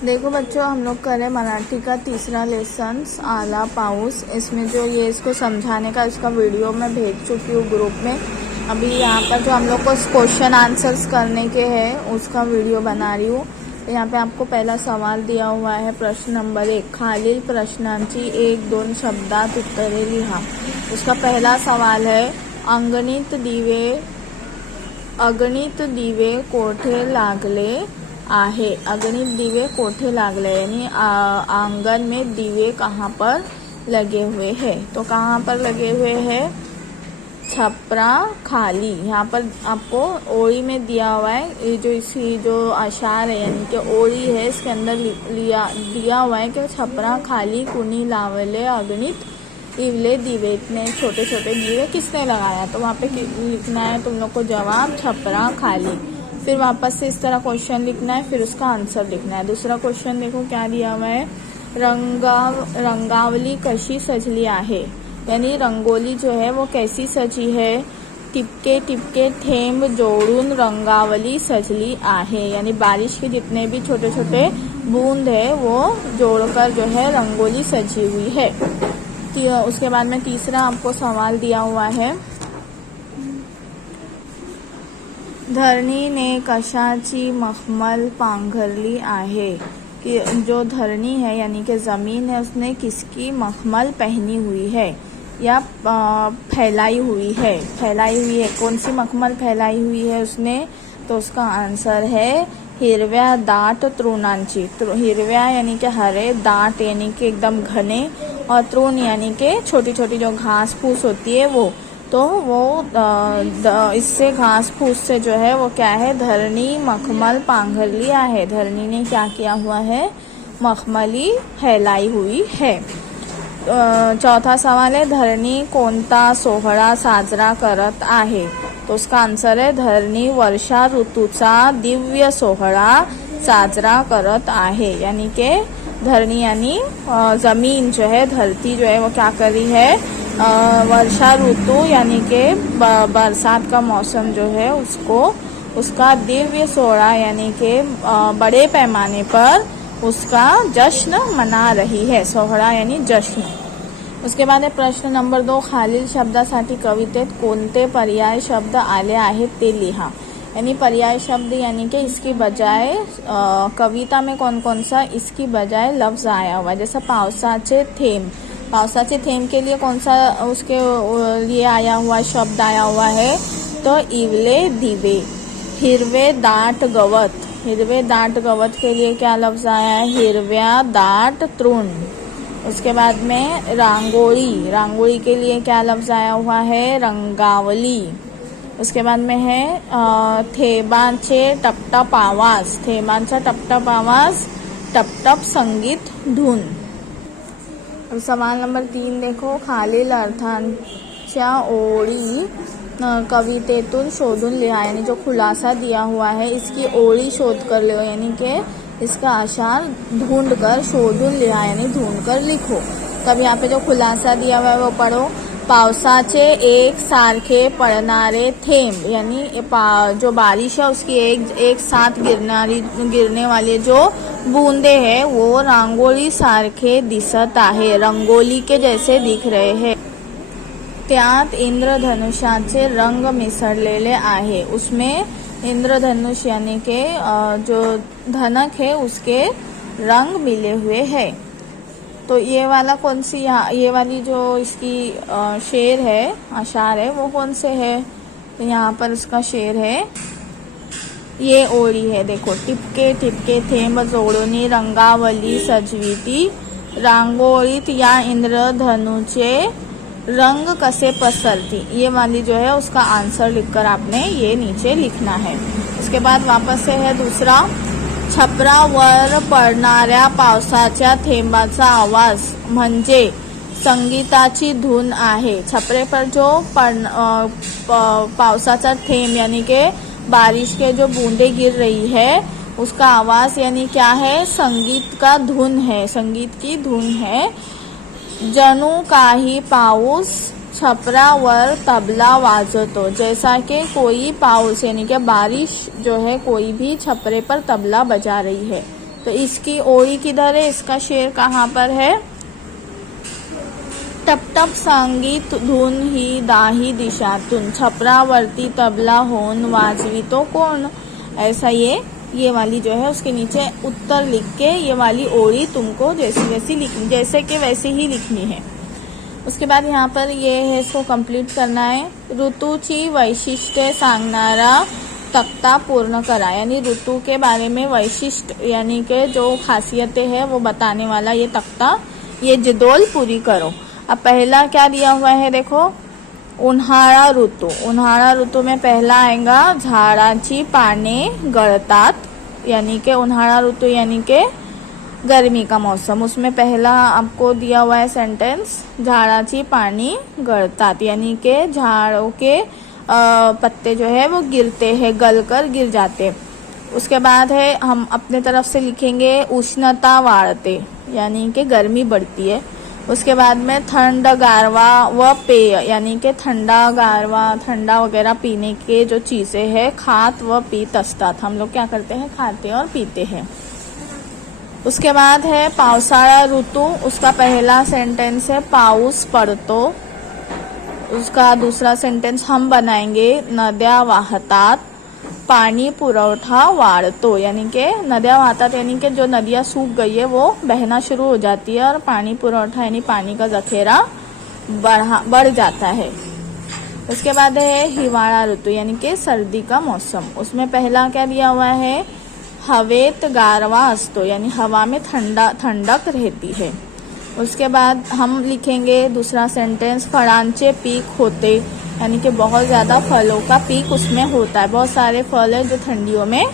देखो बच्चों, हम लोग करें मराठी का तीसरा लेसन आला पाउस। इसमें जो ये इसको समझाने का इसका वीडियो मैं भेज चुकी हूँ ग्रुप में। अभी यहाँ पर जो हम लोग को क्वेश्चन आंसर्स करने के हैं उसका वीडियो बना रही हूँ। तो यहाँ पे आपको पहला सवाल दिया हुआ है, प्रश्न नंबर 1, खालील प्रश्नांची 1-2 शब्दात उत्तरे लिहा। उसका पहला सवाल है, अगणित दिवे कोठे लागले आहे। अगणित दिवे कोठे लागले यानी आंगन में दिवे कहाँ पर लगे हुए हैं। तो कहाँ पर लगे हुए हैं? छपरा खाली। यहाँ पर आपको ओड़ी में दिया हुआ है, ये जो इसकी जो आशार है यानी कि ओड़ी है, इसके अंदर दिया हुआ है कि छपरा खाली कुनी लावले अगणित इवले दिवे। इतने छोटे छोटे दिवे किसने लगाया? तो वहाँ पे लिखना है तुम लोग को जवाब छपरा खाली। फिर वापस से इस तरह क्वेश्चन लिखना है, फिर उसका आंसर लिखना है। दूसरा क्वेश्चन देखो क्या दिया हुआ है, रंगावली कशी सजली आहे, यानी रंगोली जो है वो कैसी सजी है। टिपके टिपके थेंब जोड़ून रंगावली सजली आहे, यानी बारिश के जितने भी छोटे छोटे बूंद है वो जोड़कर जो है रंगोली सजी हुई है। उसके बाद में तीसरा आपको सवाल दिया हुआ है, धरणी ने कशाची मखमल पांघरली आहे, कि जो धरणी है यानी कि ज़मीन है उसने किसकी मखमल पहनी हुई है या फैलाई हुई है। कौन सी मखमल फैलाई हुई है उसने? तो उसका आंसर है हिरव्या दाट तृणांची। हिरव्या यानी कि हरे, दाट यानी कि एकदम घने, और तृण यानी कि छोटी छोटी जो घास फूस होती है वो। तो वो इससे घास फूस से जो है वो क्या है, धरणी मखमल पांघर लिया है। धरणी ने क्या किया हुआ है? मखमली फैलाई हुई है। चौथा सवाल है, धरणी कोणता सोहळा साजरा करत आहे। तो उसका आंसर है धरणी वर्षा ऋतूचा दिव्य सोहळा साजरा करत आहे, यानी कि धरणी यानी जमीन जो है, धरती जो है वो क्या कर रही है, वर्षा ऋतु यानी कि बरसात का मौसम जो है उसका दिव्य सोहळा यानी कि बड़े पैमाने पर उसका जश्न मना रही है। सोहळा यानी जश्न। उसके बाद है प्रश्न नंबर 2, खालील शब्दासाठी कवितेत कोणते पर्याय शब्द आले आहेत ते लिहा। यानी पर्याय शब्द यानी कि इसकी बजाय कविता में कौन कौन सा इसकी बजाय लफ्ज आया हुआ है। जैसा पावसाचे थेंब, पावसाचे थेंब के लिए कौन सा उसके लिए आया हुआ शब्द आया हुआ है? तो इवले दिवे। हिरवे दाट गवत, हिरवे दाट गवत के लिए क्या लफ्ज आया है? हिरव्या दाट तृण। उसके बाद में रांगोली, रांगोली के लिए क्या लफ्ज आया हुआ है? रंगावली। उसके बाद में है थेंबांचे टपटप आवाज, थेंबांचा टपटप आवाज, टपटप संगीत धून। अब सवाल नंबर 3 देखो, खालील अर्थांच्या ओळी कवितेतून शोधून लिहा, यानी जो खुलासा दिया हुआ है इसकी ओळी शोध कर लो, यानी कि इसका आशार ढूंढ कर शोधून लिहा यानी ढूंढ कर लिखो। तब यहाँ पे जो खुलासा दिया हुआ है वो पढ़ो, पावसाचे एक सारखे पडणारे थेंब, यानी जो बारिश है उसकी एक साथ गिरने वाले जो बूंदे हैं वो रांगोली सारखे दिसत आहे, रंगोली के जैसे दिख रहे हैं। त्यात इंद्रधनुष्याचे रंग मिसळलेले आहे, उसमें इंद्रधनुष यानी के जो धनक है उसके रंग मिले हुए हैं। तो ये वाला कौन सी, ये वाली जो इसकी शेर है, अशार है, वो कौन से है? तो यहाँ पर उसका शेर है, ये ओळी है। देखो, टिपके टिपके थेंब जोडूनी रंगावली सजविती, रांगोळीत या इंद्रधनुचे रंग कसे पसरती। ये वाली जो है उसका आंसर लिखकर आपने ये नीचे लिखना है। उसके बाद वापस से है दूसरा, छपरावर पडणाऱ्या पावसाच्या थेंबाचा आवाज म्हणजे संगीताची धून आहे। छपरे पर जो पावसाचा थेंब यानी कि बारिश के जो बूंदे गिर रही है उसका आवाज यानी क्या है? संगीत का धुन है, संगीत की धुन है। जणू काही पाऊस छपरावर तबला वाजतो, जैसा कि कोई पाऊस यानी कि बारिश जो है कोई भी छपरे पर तबला बजा रही है। तो इसकी ओळी किधर है, इसका शेर कहाँ पर है? टप टप संगीत धून ही दाही दिशातून, छपरावरती तबला होन वाजवी तो कौन। ऐसा ये वाली जो है उसके नीचे उत्तर लिख के ये वाली ओळी तुमको जैसे कि वैसे ही लिखनी है। उसके बाद यहाँ पर ये है, इसको कंप्लीट करना है। ऋतूची वैशिष्ट्य सांगणारा तख्ता पूर्ण करा, यानी ऋतु के बारे में वैशिष्ट यानी कि जो खासियतें हैं वो बताने वाला ये तख्ता, ये जदोल पूरी करो। अब पहला क्या दिया हुआ है देखो, उन्हाळा ऋतू। उन्हाळा ऋतू में पहला आएगा झाडाची पाने गळतात, यानी कि उन्हाळा ऋतु यानी कि गर्मी का मौसम। उसमें पहला आपको दिया हुआ है सेंटेंस, झाडाची पानी गळतात, यानी कि झाड़ों के पत्ते जो है वो गिरते हैं, गलकर गिर जाते। उसके बाद है हम अपने तरफ से लिखेंगे उष्णता वाढते, यानी कि गर्मी बढ़ती है। उसके बाद में ठंड गारवा व पेय, यानी कि ठंडा गारवा ठंडा वगैरह पीने के जो चीज़ें हैं खात व पीत असतात, हम लोग क्या करते हैं खाते और पीते हैं। उसके बाद है पावसाळा ऋतू, उसका पहला सेंटेंस है पाऊस पडतो। उसका दूसरा सेंटेंस हम बनाएंगे नद्या वाहतात, पानी पुरवठा वाढतो, यानी कि नद्या वाहतात यानी कि जो नदियाँ सूख गई है वो बहना शुरू हो जाती है और पानी पुरवठा यानी पानी का जखेरा बढ़ जाता है। उसके बाद है हिवाळा ऋतु, यानी कि सर्दी का मौसम। उसमें पहला क्या दिया हुआ है, हवेत गारवा असतो, यानी हवा में ठंडक रहती है। उसके बाद हम लिखेंगे दूसरा सेंटेंस, फळांचे पीक होते, यानी कि बहुत ज़्यादा फलों का पीक उसमें होता है, बहुत सारे फल है जो ठंडियों में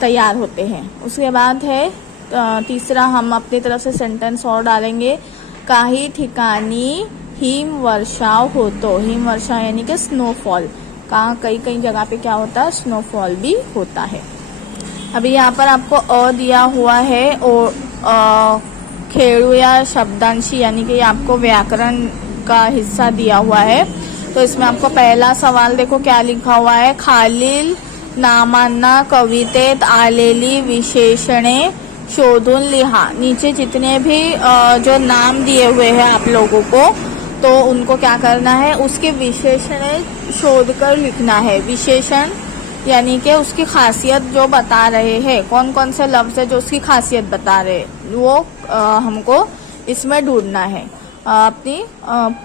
तैयार होते हैं। उसके बाद है तीसरा हम अपनी तरफ से सेंटेंस और डालेंगे, काही ठिकाणी हिम वर्षाव होतो। हिम वर्षा यानी कि स्नोफॉल, कई जगह पे क्या होता है, स्नोफॉल भी होता है। अभी यहाँ पर आपको दिया हुआ है और खेळूया शब्दांशी, यानी कि आपको व्याकरण का हिस्सा दिया हुआ है। तो इसमें आपको पहला सवाल देखो क्या लिखा हुआ है, खालील नामांना कवितेत आलेली विशेषणे शोधून लिहा। नीचे जितने भी जो नाम दिए हुए हैं आप लोगों को, तो उनको क्या करना है, उसके विशेषणे शोध कर लिखना है। विशेषण यानी कि उसकी खासियत जो बता रहे हैं, कौन कौन से लफ्ज है जो उसकी खासियत बता रहे हैं, वो हमको इसमें ढूंढना है, अपनी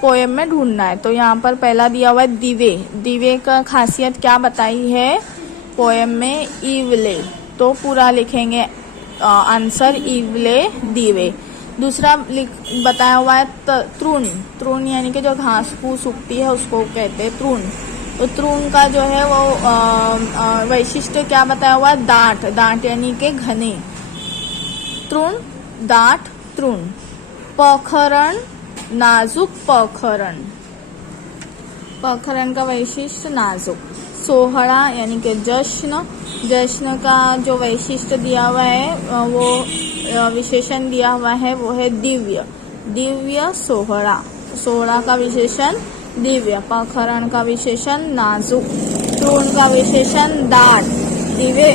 पोएम में ढूंढना है। तो यहाँ पर पहला दिया हुआ है दिवे। दिवे का खासियत क्या बताई है पोएम में, ईवले, तो पूरा लिखेंगे आंसर ईवले दिवे। दूसरा बताया हुआ है तृण। तृण यानी कि जो घास फूस उगती है उसको कहते हैं तृण। तो तृण का जो है वो वैशिष्ट्य क्या बताया हुआ है, दाट। दाट यानी कि घने, तृण दाट तृण। पखरण नाजुक, पखरण, पखरण का वैशिष्ट्य नाजुक। सोहळा यानी कि जश्न। जश्न का जो वैशिष्ट्य दिया हुआ है, वो विशेषण दिया हुआ है वो है दिव्य। दिव्य सोहळा, सोहळा का विशेषण दिव्य, पखरण का विशेषण नाजुक, तृण का विशेषण दाट, दिव्य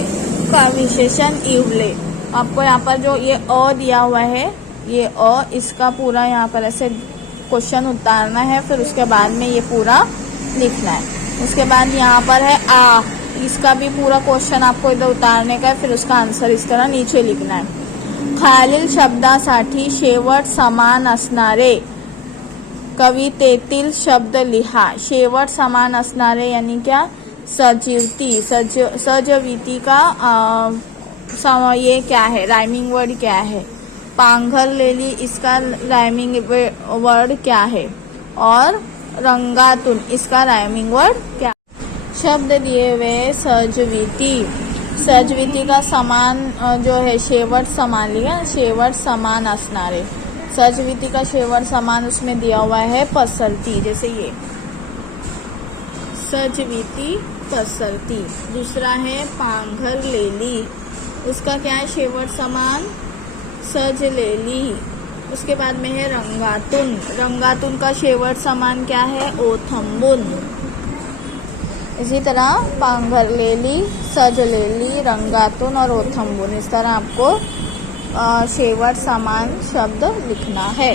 का विशेषण ईवले। आपको यहाँ पर जो ये दिया हुआ है, ये इसका पूरा यहाँ पर ऐसे क्वेश्चन उतारना है, फिर उसके बाद में ये पूरा लिखना है। उसके बाद यहाँ पर है आ, इसका भी पूरा क्वेश्चन आपको इधर उतारने का है, फिर उसका आंसर इस तरह नीचे लिखना है। खालील शब्दासाठी शेवट समान असणारे कवितेतील शब्द लिहा। शेवट समान असणारे यानी क्या, सजीवती, सजवीती का ये क्या है, राइमिंग वर्ड क्या है। पांघरलेली, इसका राइमिंग वर्ड क्या है। और रंगातून, इसका राइमिंग वर्ड क्या। शब्द दिए हुए सजवीती। सजवीती का समान जो है शेवट समान लिया, शेवट समान असणारे। सजवीती का शेवट समान उसमें दिया हुआ है पसरती, जैसे ये सजवीती पसरती। दूसरा है पांघरलेली, उसका क्या है शेवट समान सजलेली। उसके बाद में है रंगातून। रंगातून का शेवट समान क्या है, ओथंबून। इसी तरह पांघरलेली, सजलेली, रंगातून और ओथंबून, इस तरह आपको शेवट समान शब्द लिखना है।